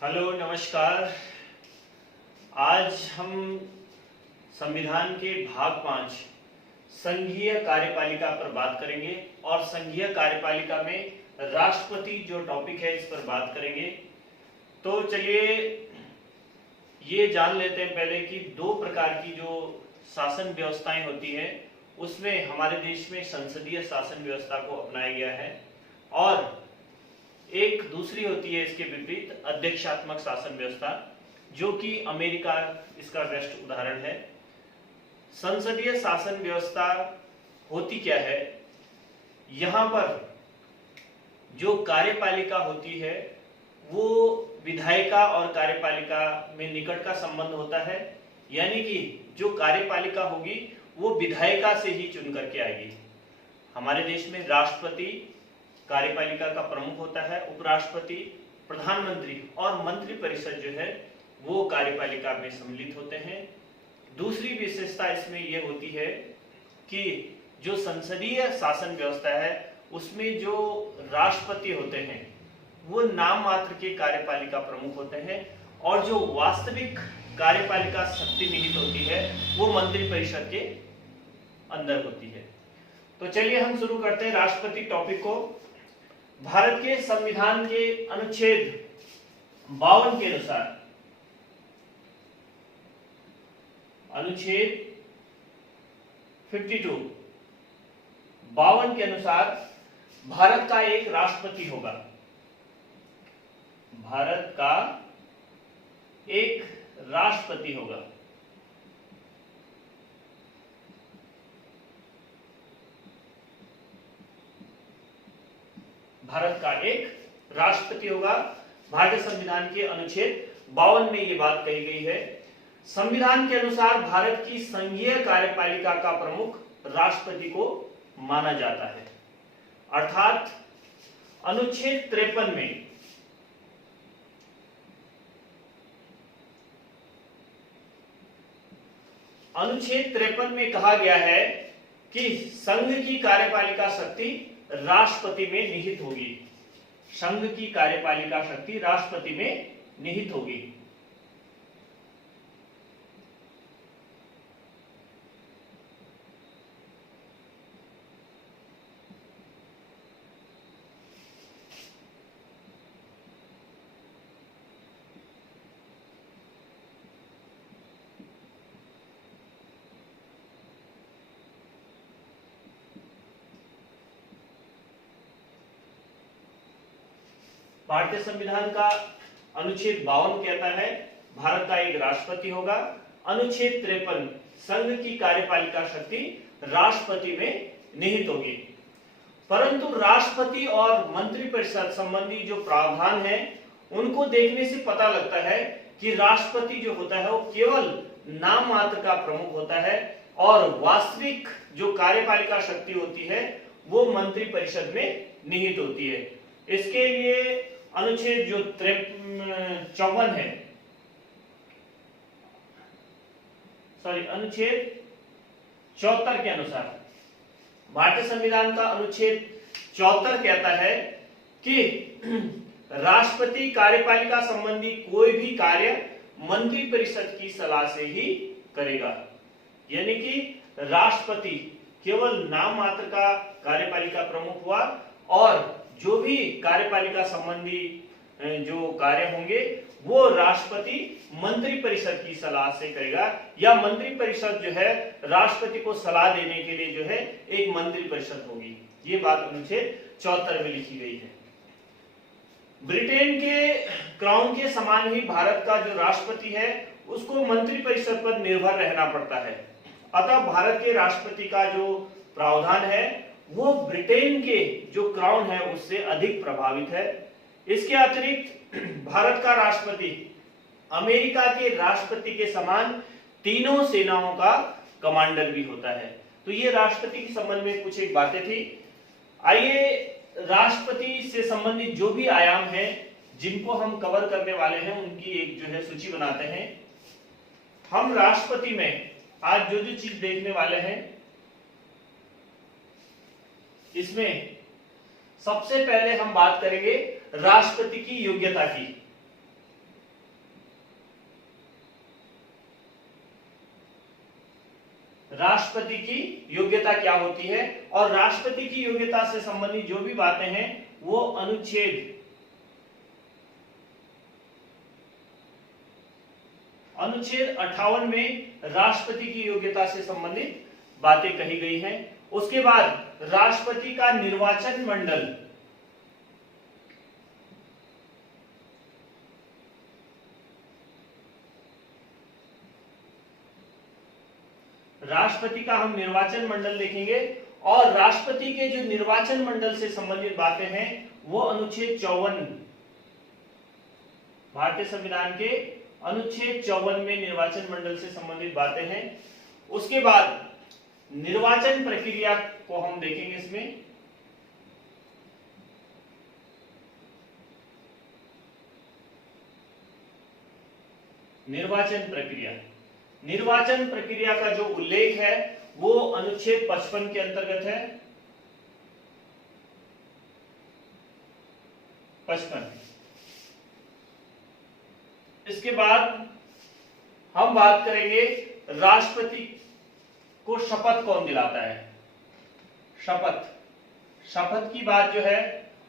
Hello नमस्कार। आज हम संविधान के भाग 5 संघीय कार्यपालिका पर बात करेंगे और संघीय कार्यपालिका में राष्ट्रपति जो टॉपिक है इस पर बात करेंगे। तो चलिए ये जान लेते हैं पहले कि दो प्रकार की जो शासन व्यवस्थाएं होती है उसमें हमारे देश में संसदीय शासन व्यवस्था को अपनाया गया है और एक दूसरी होती है इसके विपरीत अध्यक्षात्मक शासन व्यवस्था, जो कि अमेरिका इसका बेस्ट उदाहरण है। संसदीय शासन व्यवस्था होती क्या है? यहाँ पर जो कार्यपालिका होती है वो विधायिका और कार्यपालिका में निकट का संबंध होता है, यानी कि जो कार्यपालिका होगी वो विधायिका से ही चुन करके आएगी। हमारे देश में राष्ट्रपति कार्यपालिका का प्रमुख होता है, उपराष्ट्रपति, प्रधानमंत्री और मंत्री परिषद जो है वो कार्यपालिका में सम्मिलित होते हैं। दूसरी विशेषता इसमें ये होती है कि जो संसदीय शासन व्यवस्था है उसमें जो राष्ट्रपति होते हैं वो नाम मात्र के कार्यपालिका प्रमुख होते हैं और जो वास्तविक कार्यपालिका शक्ति निहित होती है वो मंत्री परिषद के अंदर होती है। तो चलिए हम शुरू करते हैं राष्ट्रपति टॉपिक को। भारत के संविधान के अनुच्छेद 52 के अनुसार, अनुच्छेद 52 के अनुसार भारत का एक राष्ट्रपति होगा। भारत का एक राष्ट्रपति होगा। भारत का एक राष्ट्रपति होगा। भारतीय संविधान के अनुच्छेद 52 में ये बात कही गई है। संविधान के अनुसार भारत की संघीय कार्यपालिका का प्रमुख राष्ट्रपति को माना जाता है। अर्थात अनुच्छेद 53 में कहा गया है कि संघ की कार्यपालिका शक्ति राष्ट्रपति में निहित होगी। संघ की कार्यपालिका शक्ति राष्ट्रपति में निहित होगी। भारतीय संविधान का अनुच्छेद 52 कहता है भारत का एक राष्ट्रपति होगा। अनुच्छेद 53 संघ की कार्यपालिका शक्ति राष्ट्रपति में निहित होगी। परंतु राष्ट्रपति और मंत्रिपरिषद संबंधी जो प्रावधान है उनको देखने से पता लगता है कि राष्ट्रपति जो होता है वो केवल नाम मात्र का प्रमुख होता है और वास्तविक जो कार्यपालिका शक्ति होती है वो मंत्रिपरिषद में निहित होती है। इसके लिए अनुच्छेद जो 54 है, अनुच्छेद 74 के अनुसार भारतीय संविधान का अनुच्छेद 74 कहता है कि राष्ट्रपति कार्यपालिका संबंधी कोई भी कार्य मंत्रिपरिषद की सलाह से ही करेगा। यानी कि राष्ट्रपति केवल नाम मात्र का कार्यपालिका प्रमुख हुआ और जो भी कार्यपालिका संबंधी जो कार्य होंगे वो राष्ट्रपति मंत्रिपरिषद की सलाह से करेगा, या मंत्रिपरिषद जो है राष्ट्रपति को सलाह देने के लिए जो है एक मंत्रिपरिषद होगी। ये बात अनुच्छेद 74 में लिखी गई है। ब्रिटेन के क्राउन के समान ही भारत का जो राष्ट्रपति है उसको मंत्रिपरिषद पर निर्भर रहना पड़ता है। अतः भारत के राष्ट्रपति का जो प्रावधान है वो ब्रिटेन के जो क्राउन है उससे अधिक प्रभावित है। इसके अतिरिक्त भारत का राष्ट्रपति अमेरिका के राष्ट्रपति के समान तीनों सेनाओं का कमांडर भी होता है। तो ये राष्ट्रपति के संबंध में कुछ एक बातें थी। आइए राष्ट्रपति से संबंधित जो भी आयाम हैं जिनको हम कवर करने वाले हैं उनकी एक जो है सूची बनाते हैं। हम राष्ट्रपति में आज जो चीज देखने वाले हैं इसमें सबसे पहले हम बात करेंगे राष्ट्रपति की योग्यता की। राष्ट्रपति की योग्यता क्या होती है, और राष्ट्रपति की योग्यता से संबंधित जो भी बातें हैं वो अनुच्छेद 58 में राष्ट्रपति की योग्यता से संबंधित बातें कही गई हैं। उसके बाद राष्ट्रपति का निर्वाचन मंडल, राष्ट्रपति का हम निर्वाचन मंडल देखेंगे, और राष्ट्रपति के जो निर्वाचन मंडल से संबंधित बातें हैं वो अनुच्छेद 54, भारतीय संविधान के अनुच्छेद 54 में निर्वाचन मंडल से संबंधित बातें हैं। उसके बाद निर्वाचन प्रक्रिया को हम देखेंगे। इसमें निर्वाचन प्रक्रिया का जो उल्लेख है वो अनुच्छेद 55 के अंतर्गत है। 55। इसके बाद हम बात करेंगे राष्ट्रपति को शपथ कौन दिलाता है। शपथ की बात जो है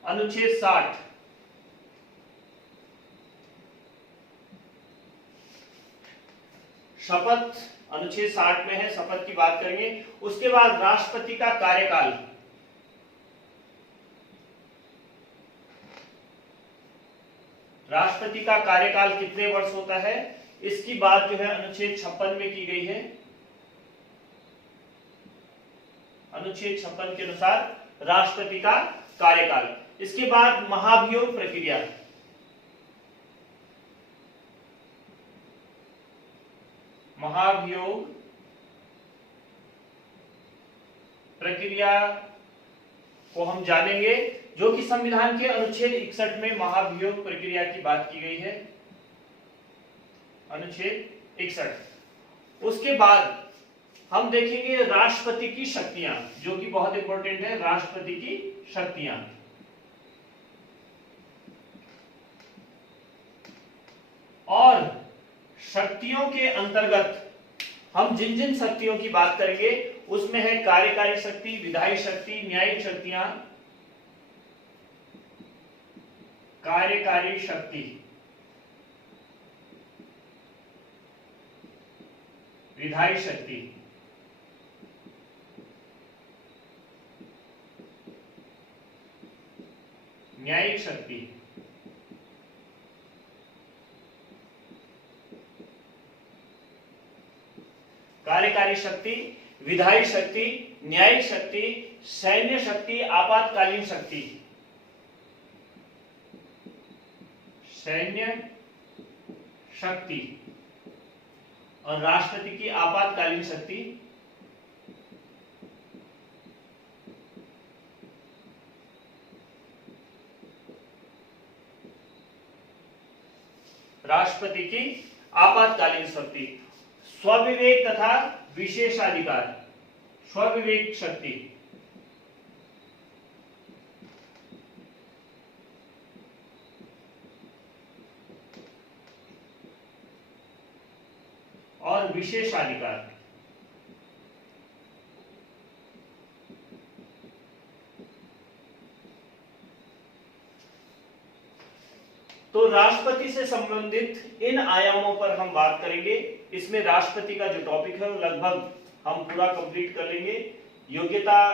अनुच्छेद 60, शपथ अनुच्छेद 60 में है, शपथ की बात करेंगे। उसके बाद राष्ट्रपति का कार्यकाल, राष्ट्रपति का कार्यकाल कितने वर्ष होता है, इसकी बात जो है अनुच्छेद 56 में की गई है। अनुच्छेद 56 के अनुसार राष्ट्रपति का कार्यकाल। इसके बाद महाभियोग प्रक्रिया, महाभियोग प्रक्रिया को हम जानेंगे, जो कि संविधान के अनुच्छेद 61 में महाभियोग प्रक्रिया की बात की गई है, अनुच्छेद 61। उसके बाद हम देखेंगे राष्ट्रपति की शक्तियां, जो कि बहुत इंपॉर्टेंट है, राष्ट्रपति की शक्तियां। और शक्तियों के अंतर्गत हम जिन जिन शक्तियों की बात करेंगे उसमें है कार्यकारी शक्ति, विधायी शक्ति, न्यायिक शक्तियां, कार्यकारी शक्ति, विधायी शक्ति, न्यायिक शक्ति, कार्यकारी शक्ति, विधायी शक्ति, न्यायिक शक्ति, सैन्य शक्ति, आपातकालीन शक्ति, सैन्य शक्ति और राष्ट्रपति की आपातकालीन शक्ति। राष्ट्रपति की आपातकालीन शक्ति, स्वविवेक तथा विशेषाधिकार, स्वविवेक शक्ति, और विशेषाधिकार। तो राष्ट्रपति से संबंधित इन आयामों पर हम बात करेंगे। इसमें राष्ट्रपति का जो टॉपिक है वो लगभग हम पूरा कंप्लीट कर लेंगे। योग्यता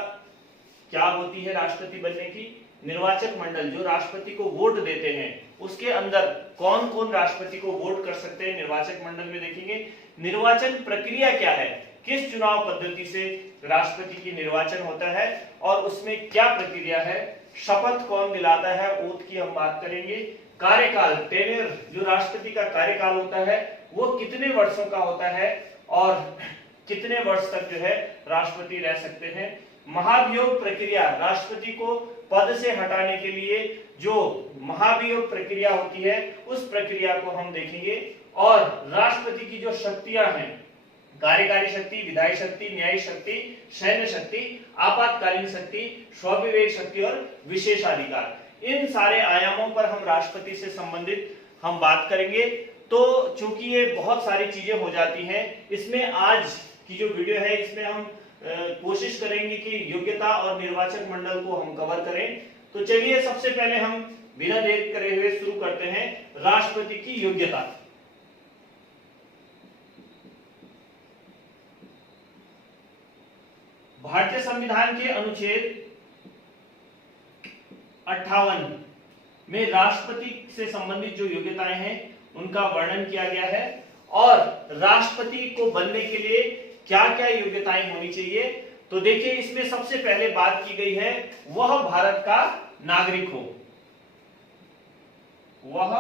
क्या होती है राष्ट्रपति बनने की, निर्वाचक मंडल जो राष्ट्रपति को वोट देते हैं उसके अंदर कौन कौन राष्ट्रपति को वोट कर सकते हैं निर्वाचक मंडल में देखेंगे। निर्वाचन प्रक्रिया क्या है, किस चुनाव पद्धति से राष्ट्रपति की निर्वाचन होता है और उसमें क्या प्रक्रिया है, शपथ कौन दिलाता है, ओथ की हम बात करेंगे। कार्यकाल, टेन्योर, जो राष्ट्रपति का कार्यकाल होता है वो कितने वर्षों का होता है और कितने वर्ष तक जो है राष्ट्रपति रह सकते हैं। महाभियोग प्रक्रिया, राष्ट्रपति को पद से हटाने के लिए जो महाभियोग प्रक्रिया होती है उस प्रक्रिया को हम देखेंगे। और राष्ट्रपति की जो शक्तियां हैं, कार्यकारी शक्ति, विधायी शक्ति, न्यायिक शक्ति, सैन्य शक्ति, आपातकालीन शक्ति, स्वविवेक शक्ति और विशेषाधिकार, इन सारे आयामों पर हम राष्ट्रपति से संबंधित हम बात करेंगे। तो चूंकि ये बहुत सारी चीजें हो जाती हैं, इसमें आज की जो वीडियो है इसमें हम कोशिश करेंगे कि योग्यता और निर्वाचक मंडल को हम कवर करें। तो चलिए सबसे पहले हम बिना देर करे हुए शुरू करते हैं राष्ट्रपति की योग्यता। भारतीय संविधान के अनुच्छेद 58 में राष्ट्रपति से संबंधित जो योग्यताएं हैं उनका वर्णन किया गया है और राष्ट्रपति को बनने के लिए क्या क्या योग्यताएं होनी चाहिए। तो देखिए इसमें सबसे पहले बात की गई है वह भारत का नागरिक हो, वह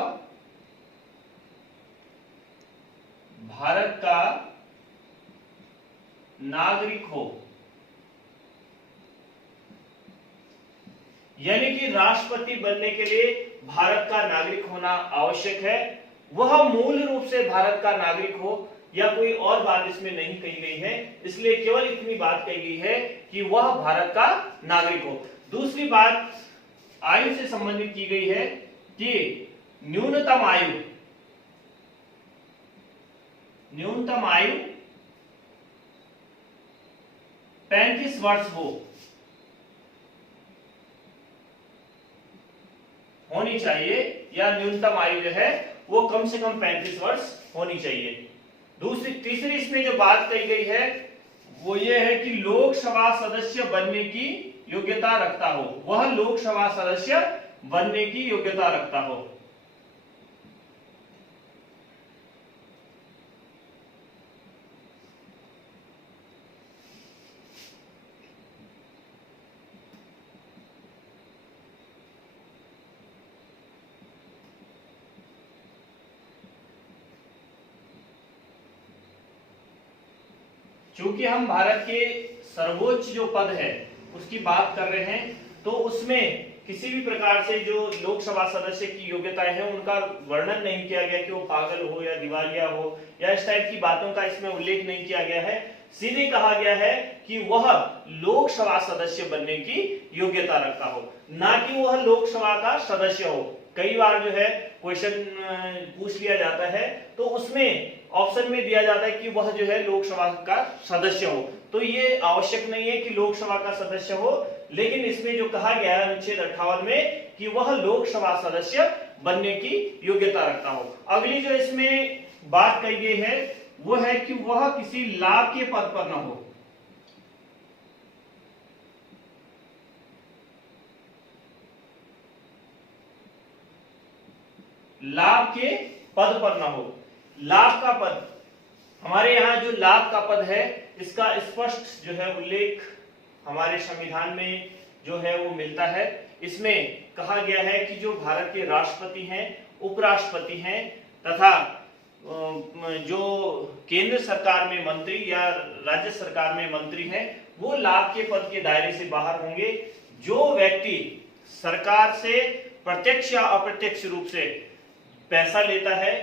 भारत का नागरिक हो, यानी कि राष्ट्रपति बनने के लिए भारत का नागरिक होना आवश्यक है। वह मूल रूप से भारत का नागरिक हो या कोई और बात इसमें नहीं कही गई है, इसलिए केवल इतनी बात कही गई है कि वह भारत का नागरिक हो। दूसरी बात आयु से संबंधित की गई है कि न्यूनतम आयु 35 वर्ष होनी चाहिए, या न्यूनतम आयु जो है वो कम से कम 35 वर्ष होनी चाहिए। तीसरी इसमें जो बात कही गई है वो ये है कि लोकसभा सदस्य बनने की योग्यता रखता हो, वह लोकसभा सदस्य बनने की योग्यता रखता हो। चूंकि हम भारत के सर्वोच्च जो पद है उसकी बात कर रहे हैं, तो उसमें किसी भी प्रकार से जो लोकसभा सदस्य की योग्यताएं हैं उनका वर्णन नहीं किया गया कि वो पागल हो या दिवालिया हो या इस टाइप की बातों का इसमें उल्लेख नहीं किया गया है। सीधे कहा गया है कि वह लोकसभा सदस्य बनने की योग्यता रखता हो, ना कि वह लोकसभा का सदस्य हो। कई बार जो है क्वेश्चन पूछ लिया जाता है तो उसमें ऑप्शन में दिया जाता है कि वह जो है लोकसभा का सदस्य हो, तो ये आवश्यक नहीं है कि लोकसभा का सदस्य हो, लेकिन इसमें जो कहा गया है अनुच्छेद 58 में कि वह लोकसभा सदस्य बनने की योग्यता रखता हो। अगली जो इसमें बात कही गई है वो है कि वह किसी लाभ के पद पर न हो, लाभ के पद पर न हो। लाभ का पद, हमारे यहाँ जो लाभ का पद है इसका स्पष्ट जो है उल्लेख हमारे संविधान में जो है वो मिलता है। इसमें कहा गया है कि जो भारत के राष्ट्रपति हैं, उपराष्ट्रपति हैं तथा जो केंद्र सरकार में मंत्री या राज्य सरकार में मंत्री हैं वो लाभ के पद के दायरे से बाहर होंगे। जो व्यक्ति सरकार से प्रत्यक्ष या अप्रत्यक्ष रूप से पैसा लेता है,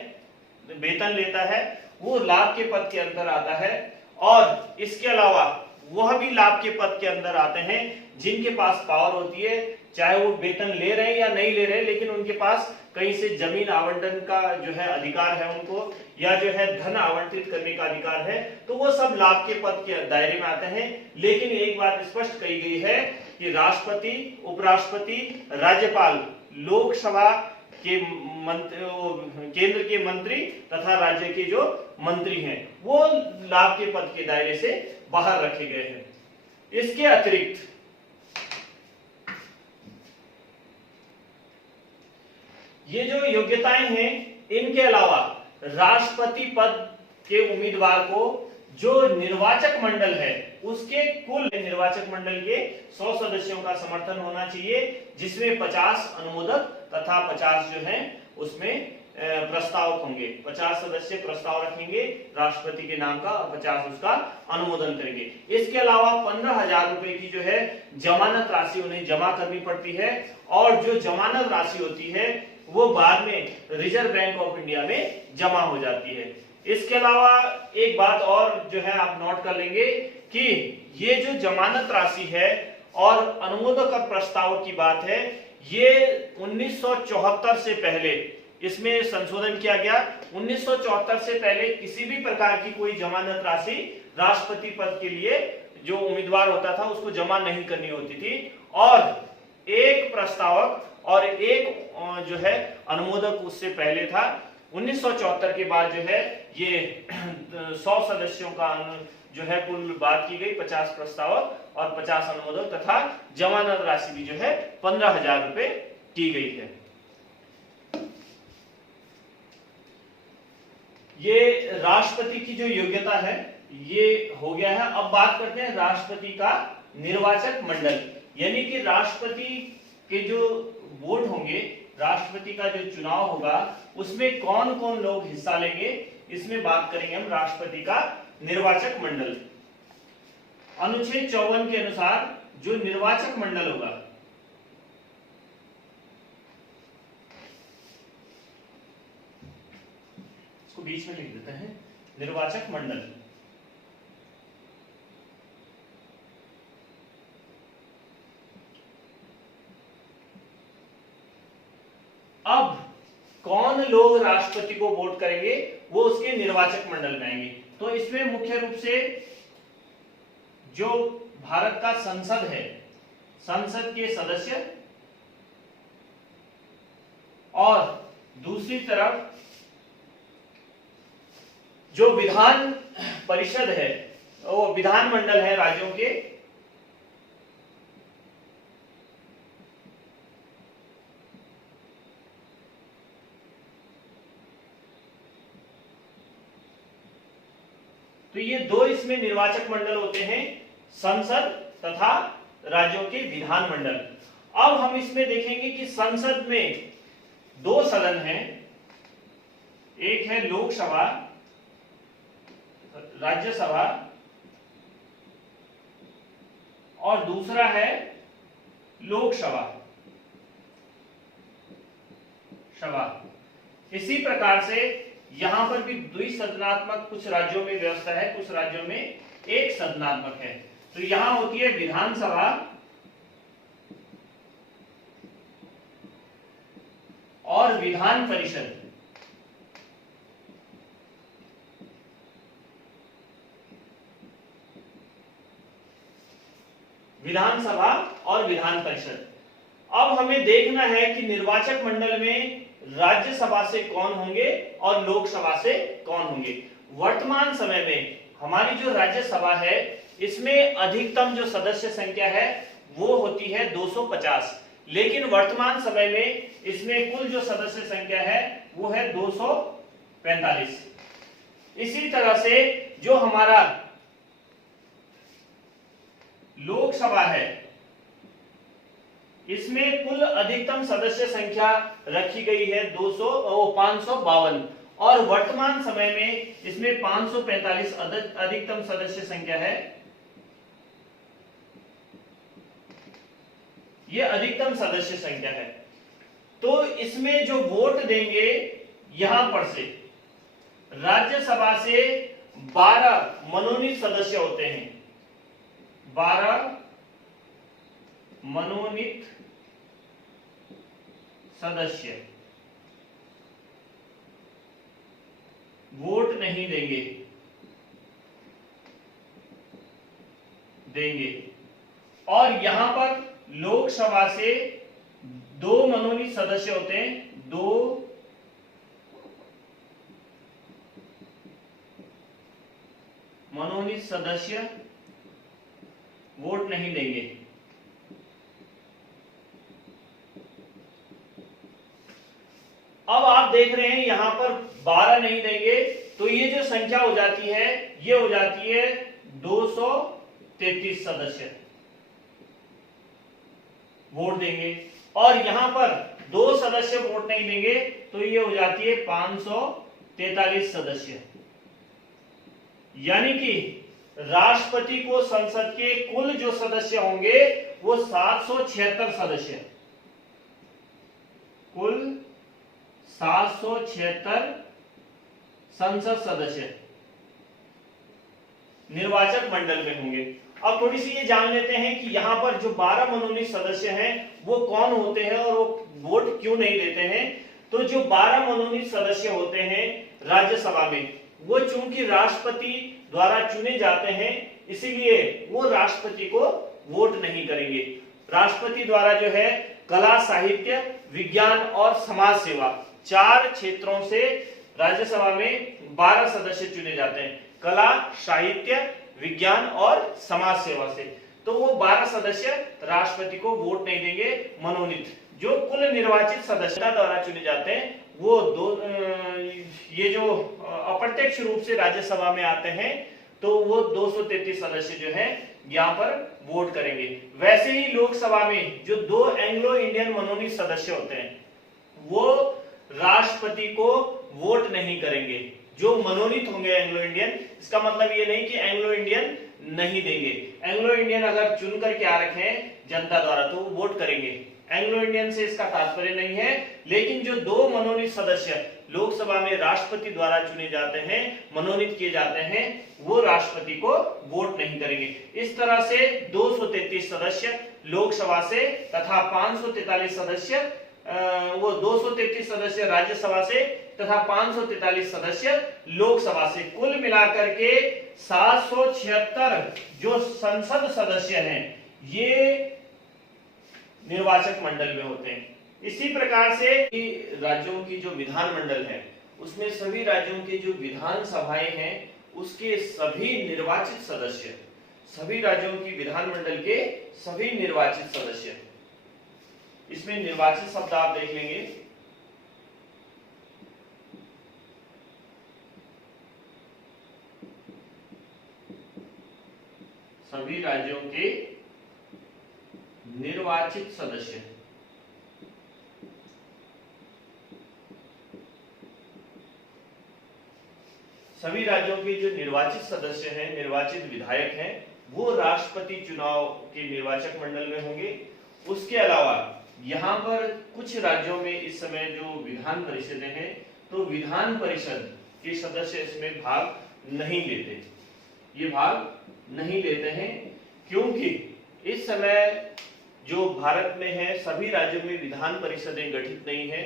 वेतन लेता है, वो लाभ के पद के अंदर आता है। और इसके अलावा वह भी लाभ के पद के अंदर आते हैं जिनके पास पावर होती है, चाहे वो वेतन ले रहे हैं या नहीं ले रहे, लेकिन उनके पास कहीं से जमीन आवंटन का जो है अधिकार है उनको, या जो है धन आवंटित करने का अधिकार है, तो वो सब लाभ के पद के दायरे में आते हैं। लेकिन एक बात स्पष्ट कही गई है कि राष्ट्रपति, उपराष्ट्रपति, राज्यपाल, लोकसभा के केंद्र के मंत्री तथा राज्य के जो मंत्री हैं वो लाभ के पद के दायरे से बाहर रखे गए हैं। इसके अतिरिक्त ये जो योग्यताएं हैं इनके अलावा राष्ट्रपति पद के उम्मीदवार को जो निर्वाचक मंडल है उसके कुल निर्वाचक मंडल के 100 सदस्यों का समर्थन होना चाहिए, जिसमें 50 अनुमोदक तथा 50 जो हैं उसमें प्रस्तावक होंगे। 50 सदस्य प्रस्ताव रखेंगे राष्ट्रपति के नाम का और 50 उसका अनुमोदन करेंगे। इसके अलावा 15,000 रुपए की जो है जमानत राशि उन्हें जमा करनी पड़ती है, और जो जमानत राशि होती है वो बाद में रिजर्व बैंक ऑफ इंडिया में जमा हो जाती है। इसके अलावा एक बात और जो है आप नोट कर लेंगे कि ये जो जमानत राशि है और अनुमोदक और प्रस्तावक की बात है, ये 1974 से पहले इसमें संशोधन किया गया। 1974 से पहले किसी भी प्रकार की कोई जमानत राशि राष्ट्रपति पद के लिए जो उम्मीदवार होता था उसको जमा नहीं करनी होती थी, और एक प्रस्तावक और एक जो है अनुमोदक उससे पहले था। 1974 के बाद जो है ये 100 सदस्यों का जो है कुल बात की गई, 50 प्रस्तावक और 50 अनुमोदक, तथा जमानत राशि भी जो है 15,000 रुपए की गई है। ये राष्ट्रपति की जो योग्यता है ये हो गया है। अब बात करते हैं राष्ट्रपति का निर्वाचक मंडल, यानी कि राष्ट्रपति के जो वोट होंगे, राष्ट्रपति का जो चुनाव होगा उसमें कौन कौन लोग हिस्सा लेंगे, इसमें बात करेंगे हम राष्ट्रपति का निर्वाचक मंडल। अनुच्छेद 54 के अनुसार जो निर्वाचक मंडल होगा, इसको बीच में लिख देते हैं, निर्वाचक मंडल। अब कौन लोग राष्ट्रपति को वोट करेंगे वो उसके निर्वाचक मंडल में आएंगे। तो इसमें मुख्य रूप से जो भारत का संसद है, संसद के सदस्य, और दूसरी तरफ जो विधान परिषद है, वो विधानमंडल है राज्यों के, तो ये दो इसमें निर्वाचक मंडल होते हैं, संसद तथा राज्यों के विधानमंडल। अब हम इसमें देखेंगे कि संसद में दो सदन हैं, एक है लोकसभा, राज्यसभा, और दूसरा है लोकसभा सभा। इसी प्रकार से यहां पर भी द्विसदनात्मक कुछ राज्यों में व्यवस्था है, कुछ राज्यों में एक सदनात्मक है। तो यहां होती है विधानसभा और विधान परिषद। विधानसभा और विधान परिषद। अब हमें देखना है कि निर्वाचक मंडल में राज्यसभा से कौन होंगे और लोकसभा से कौन होंगे। वर्तमान समय में हमारी जो राज्यसभा है इसमें अधिकतम जो सदस्य संख्या है वो होती है 250, लेकिन वर्तमान समय में इसमें कुल जो सदस्य संख्या है वो है 245। इसी तरह से जो हमारा लोकसभा है इसमें कुल अधिकतम सदस्य संख्या रखी गई है 552, और वर्तमान समय में इसमें 545 अधिकतम सदस्य संख्या है। ये अधिकतम सदस्य संख्या है। तो इसमें जो वोट देंगे यहां पर से राज्यसभा से 12 मनोनीत सदस्य होते हैं, 12 मनोनीत सदस्य वोट नहीं देंगे। और यहां पर लोकसभा से 2 मनोनीत सदस्य होते हैं, 2 मनोनीत सदस्य वोट नहीं देंगे। अब आप देख रहे हैं यहां पर 12 नहीं देंगे, तो ये जो संख्या हो जाती है ये हो जाती है 233 सदस्य वोट देंगे। और यहां पर 2 सदस्य वोट नहीं देंगे तो ये हो जाती है 543 सदस्य। यानी कि राष्ट्रपति को संसद के कुल जो सदस्य होंगे वो 776 सदस्य, कुल 776 संसद सदस्य निर्वाचक मंडल में होंगे। अब थोड़ी सी ये जान लेते हैं कि यहाँ पर जो 12 मनोनीत सदस्य हैं वो कौन होते हैं और वो वोट क्यों नहीं देते हैं। तो जो 12 मनोनीत सदस्य होते हैं राज्यसभा में, वो चूंकि राष्ट्रपति द्वारा चुने जाते हैं, इसीलिए वो राष्ट्रपति को वोट नहीं करेंगे। राष्ट्रपति द्वारा जो है कला, साहित्य, विज्ञान और समाज सेवा 4 क्षेत्रों से राज्यसभा में 12 सदस्य चुने जाते हैं। कला, साहित्य, विज्ञान और समाज सेवा से। तो वो 12 सदस्य राष्ट्रपति को वोट नहीं देंगे, मनोनीत जो कुल निर्वाचित सदस्यता द्वारा चुने जाते हैं वो ये जो अप्रत्यक्ष रूप से राज्यसभा में आते हैं तो वो 233 सदस्य जो है यहाँ पर वोट करेंगे। वैसे ही लोकसभा में जो 2 एंग्लो इंडियन मनोनीत सदस्य होते हैं वो राष्ट्रपति को वोट नहीं करेंगे। जो मनोनीत होंगे एंग्लो इंडियन, इसका मतलब ये नहीं कि एंग्लो इंडियन नहीं देंगे। एंग्लो इंडियन अगर चुनकर के आ रखे हैं जनता द्वारा तो वो वोट करेंगे। एंग्लो इंडियन से इसका तात्पर्य नहीं है, लेकिन जो 2 मनोनीत सदस्य लोकसभा में राष्ट्रपति द्वारा चुने जाते हैं, मनोनीत किए जाते हैं, वो राष्ट्रपति को वोट नहीं करेंगे। इस तरह से 233 सदस्य लोकसभा से तथा 543 सदस्य वो 233 सदस्य राज्यसभा से तथा 543 सदस्य लोकसभा से, कुल मिलाकर के 776 जो संसद सदस्य हैं ये निर्वाचक मंडल में होते हैं। इसी प्रकार से राज्यों की जो विधानमंडल है उसमें सभी राज्यों के जो विधानसभाएं हैं उसके सभी निर्वाचित सदस्य, सभी राज्यों की विधानमंडल के सभी निर्वाचित सदस्य, इसमें निर्वाचित शब्द आप देख लेंगे। सभी राज्यों के निर्वाचित सदस्य, सभी राज्यों के जो निर्वाचित सदस्य हैं, निर्वाचित विधायक हैं, वो राष्ट्रपति चुनाव के निर्वाचक मंडल में होंगे। उसके अलावा यहाँ पर कुछ राज्यों में इस समय जो विधान परिषदें हैं तो विधान परिषद के सदस्य इसमें भाग नहीं लेते, ये भाग नहीं लेते हैं क्योंकि इस समय जो भारत में है सभी राज्यों में विधान परिषदें गठित नहीं है।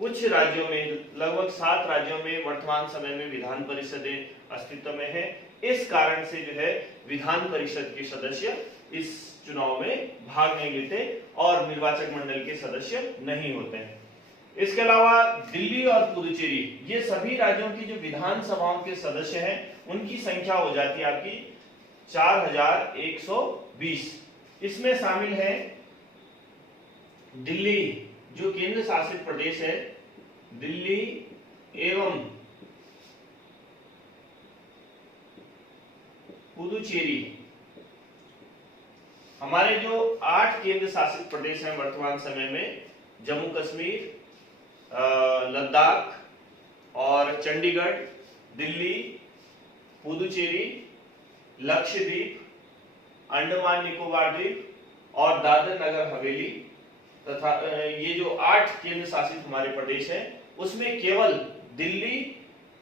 कुछ राज्यों में, लगभग 7 राज्यों में वर्तमान समय में विधान परिषदें अस्तित्व में है। इस कारण से जो है विधान परिषद के सदस्य इस चुनाव में भाग नहीं लेते और निर्वाचक मंडल के सदस्य नहीं होते हैं। इसके अलावा दिल्ली और पुदुचेरी, ये सभी राज्यों की जो विधानसभाओं के सदस्य हैं उनकी संख्या हो जाती है आपकी 4120। इसमें शामिल है दिल्ली जो केंद्र शासित प्रदेश है, दिल्ली एवं पुदुचेरी। हमारे जो 8 केंद्र शासित प्रदेश हैं वर्तमान समय में, जम्मू कश्मीर, लद्दाख और चंडीगढ़, दिल्ली, पुदुचेरी, लक्षद्वीप, अंडमान निकोबार द्वीप और दादर नगर हवेली तथा ये जो 8 केंद्र शासित हमारे प्रदेश हैं उसमें केवल दिल्ली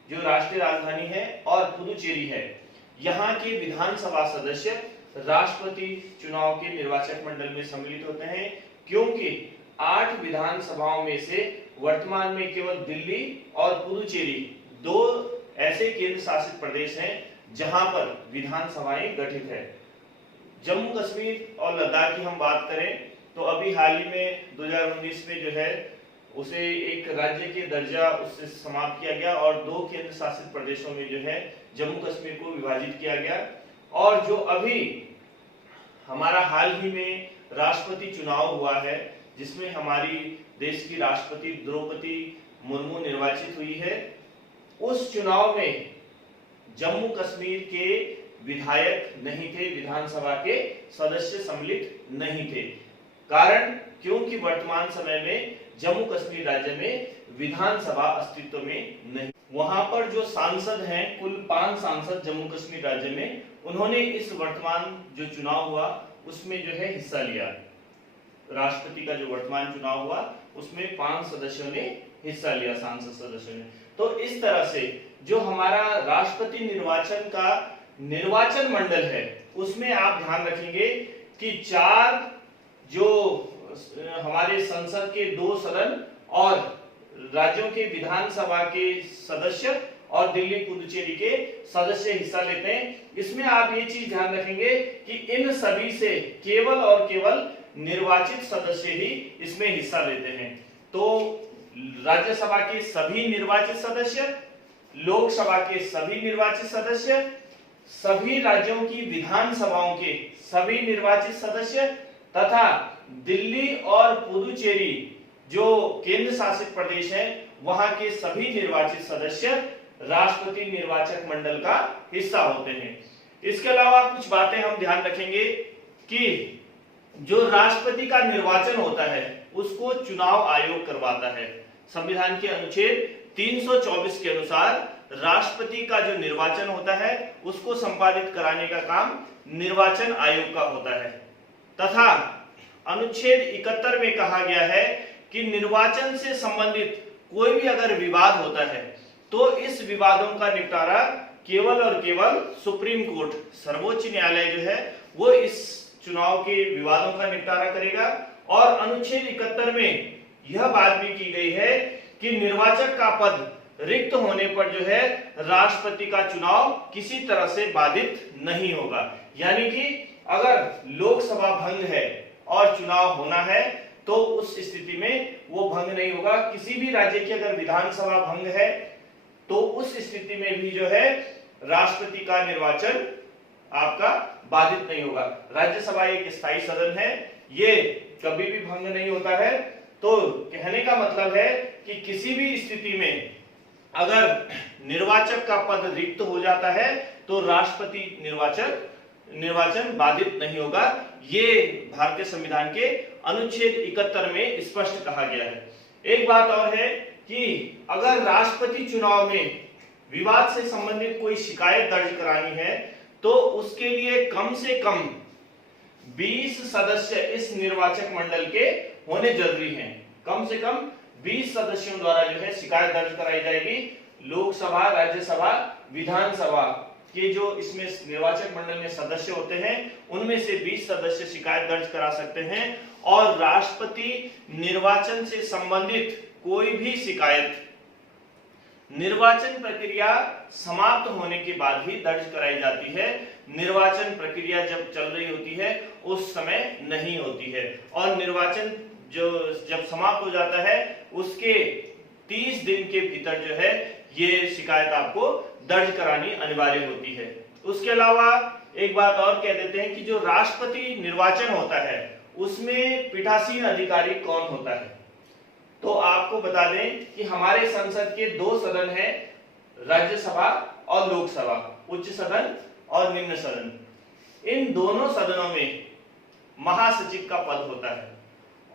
जो राष्ट्रीय राजधानी है और पुदुचेरी है, यहाँ के विधानसभा सदस्य राष्ट्रपति चुनाव के निर्वाचक मंडल में सम्मिलित होते हैं, क्योंकि 8 विधानसभाओं में से वर्तमान में केवल दिल्ली और पुदुचेरी 2 ऐसे केंद्र शासित प्रदेश हैं जहां पर विधानसभाएं गठित है। जम्मू कश्मीर और लद्दाख की हम बात करें तो अभी हाल ही में 2019 में जो है उसे एक राज्य के दर्जा उससे समाप्त किया गया और 2 केंद्र शासित प्रदेशों में जो है जम्मू कश्मीर को विभाजित किया गया। और जो अभी हमारा हाल ही में राष्ट्रपति चुनाव हुआ है जिसमें हमारी देश की राष्ट्रपति द्रौपदी मुर्मू निर्वाचित हुई है, उस चुनाव में जम्मू कश्मीर के विधायक नहीं थे, विधानसभा के सदस्य सम्मिलित नहीं थे। कारण क्योंकि वर्तमान समय में जम्मू कश्मीर राज्य में विधानसभा अस्तित्व में नहीं। वहां पर जो सांसद हैं, कुल 5 सांसद जम्मू कश्मीर राज्य में, उन्होंने इस वर्तमान जो चुनाव हुआ उसमें जो है हिस्सा लिया। राष्ट्रपति का जो वर्तमान चुनाव हुआ उसमें 5 सदस्यों ने हिस्सा लिया, सांसद सदस्यों ने। तो इस तरह से जो हमारा राष्ट्रपति निर्वाचन का निर्वाचन मंडल है उसमें आप ध्यान रखेंगे कि 4 जो हमारे संसद के 2 सदन और राज्यों के विधानसभा के सदस्य और दिल्ली पुदुचेरी के सदस्य हिस्सा लेते हैं। इसमें आप ये चीज ध्यान रखेंगे कि इन सभी से केवल और केवल निर्वाचित सदस्य ही इसमें हिस्सा लेते हैं। तो राज्यसभा के सभी निर्वाचित सदस्य, लोकसभा के सभी निर्वाचित सदस्य, सभी राज्यों की विधानसभाओं के सभी निर्वाचित सदस्य तथा दिल्ली और पुदुचेरी जो केंद्र शासित प्रदेश है वहां के सभी निर्वाचित सदस्य राष्ट्रपति निर्वाचक मंडल का हिस्सा होते हैं। इसके अलावा कुछ बातें हम ध्यान रखेंगे कि जो राष्ट्रपति का निर्वाचन होता है उसको चुनाव आयोग करवाता है। संविधान के अनुच्छेद 324 के अनुसार राष्ट्रपति का जो निर्वाचन होता है उसको संपादित कराने का काम निर्वाचन आयोग का होता है। तथा अनुच्छेद 71 में कहा गया है कि निर्वाचन से संबंधित कोई भी अगर विवाद होता है तो इस विवादों का निपटारा केवल और केवल सुप्रीम कोर्ट, सर्वोच्च न्यायालय जो है वो इस चुनाव के विवादों का निपटारा करेगा। और अनुच्छेद 71 में यह बात भी की गई है कि निर्वाचक का पद रिक्त होने पर जो है राष्ट्रपति का चुनाव किसी तरह से बाधित नहीं होगा। यानी कि अगर लोकसभा भंग है और चुनाव होना है तो उस स्थिति में वो भंग नहीं होगा। किसी भी राज्य की अगर विधानसभा भंग है तो उस स्थिति में भी जो है राष्ट्रपति का निर्वाचन आपका बाधित नहीं होगा। राज्यसभा एक स्थायी सदन है, ये कभी भी भंग नहीं होता है। तो कहने का मतलब है कि किसी भी स्थिति में अगर निर्वाचक का पद रिक्त हो जाता है तो राष्ट्रपति निर्वाचन बाधित नहीं होगा। ये भारतीय संविधान के अनुच्छेद 71 में स्पष्ट कहा गया है। एक बात और है कि अगर राष्ट्रपति चुनाव में विवाद से संबंधित कोई शिकायत दर्ज करानी है तो उसके लिए कम से कम 20 सदस्य इस निर्वाचक मंडल के होने जरूरी हैं। कम से कम 20 सदस्यों द्वारा जो है शिकायत दर्ज कराई जाएगी। लोकसभा, राज्यसभा, विधानसभा के जो इसमें निर्वाचक मंडल में सदस्य होते हैं उनमें से 20 सदस्य शिकायत दर्ज करा सकते हैं। और राष्ट्रपति निर्वाचन से संबंधित कोई भी शिकायत निर्वाचन प्रक्रिया समाप्त होने के बाद ही दर्ज कराई जाती है। निर्वाचन प्रक्रिया जब चल रही होती है उस समय नहीं होती है। और निर्वाचन जो जब समाप्त हो जाता है उसके 30 दिन के भीतर जो है ये शिकायत आपको दर्ज करानी अनिवार्य होती है। उसके अलावा एक बात और कह देते हैं कि जो राष्ट्रपति निर्वाचन होता है उसमें पीठासीन अधिकारी कौन होता है। तो आपको बता दें कि हमारे संसद के 2 सदन हैं, राज्यसभा और लोकसभा, उच्च सदन और निम्न सदन। इन दोनों सदनों में महासचिव का पद होता है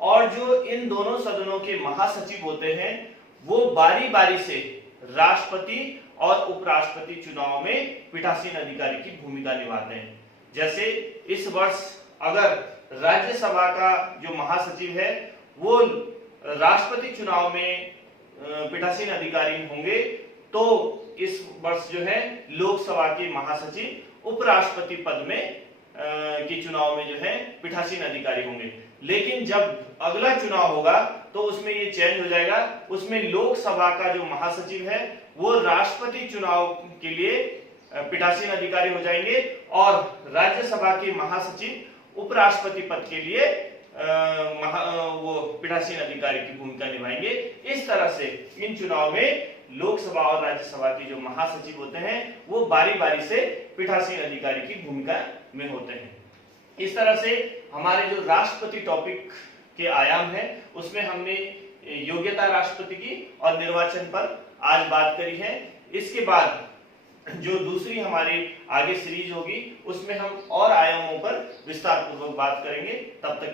और जो इन दोनों सदनों के महासचिव होते हैं वो बारी बारी से राष्ट्रपति और उपराष्ट्रपति चुनाव में पीठासीन अधिकारी की भूमिका निभाते हैं। जैसे इस वर्ष अगर राज्यसभा का जो महासचिव है वो राष्ट्रपति चुनाव में पीठासीन अधिकारी होंगे तो इस वर्ष जो है लोकसभा के महासचिव उपराष्ट्रपति पद में के चुनाव में जो है पीठासीन अधिकारी होंगे। लेकिन जब अगला चुनाव होगा तो उसमें ये चेंज हो जाएगा। उसमें लोकसभा का जो महासचिव है वो राष्ट्रपति चुनाव के लिए पीठासीन अधिकारी हो जाएंगे और राज्यसभा के महासचिव उपराष्ट्रपति पद के लिए वो पीठासीन अधिकारी की भूमिका निभाएंगे। इस तरह से इन चुनाव में लोकसभा और राज्यसभा के जो महासचिव होते हैं वो बारी बारी से पीठासीन अधिकारी की भूमिका में होते हैं। इस तरह से हमारे जो राष्ट्रपति टॉपिक के आयाम है उसमें हमने योग्यता राष्ट्रपति की और निर्वाचन पर आज बात करी है। इसके बाद जो दूसरी हमारी आगे सीरीज होगी उसमें हम और आयामों पर विस्तार पूर्वक बात करेंगे। तब तक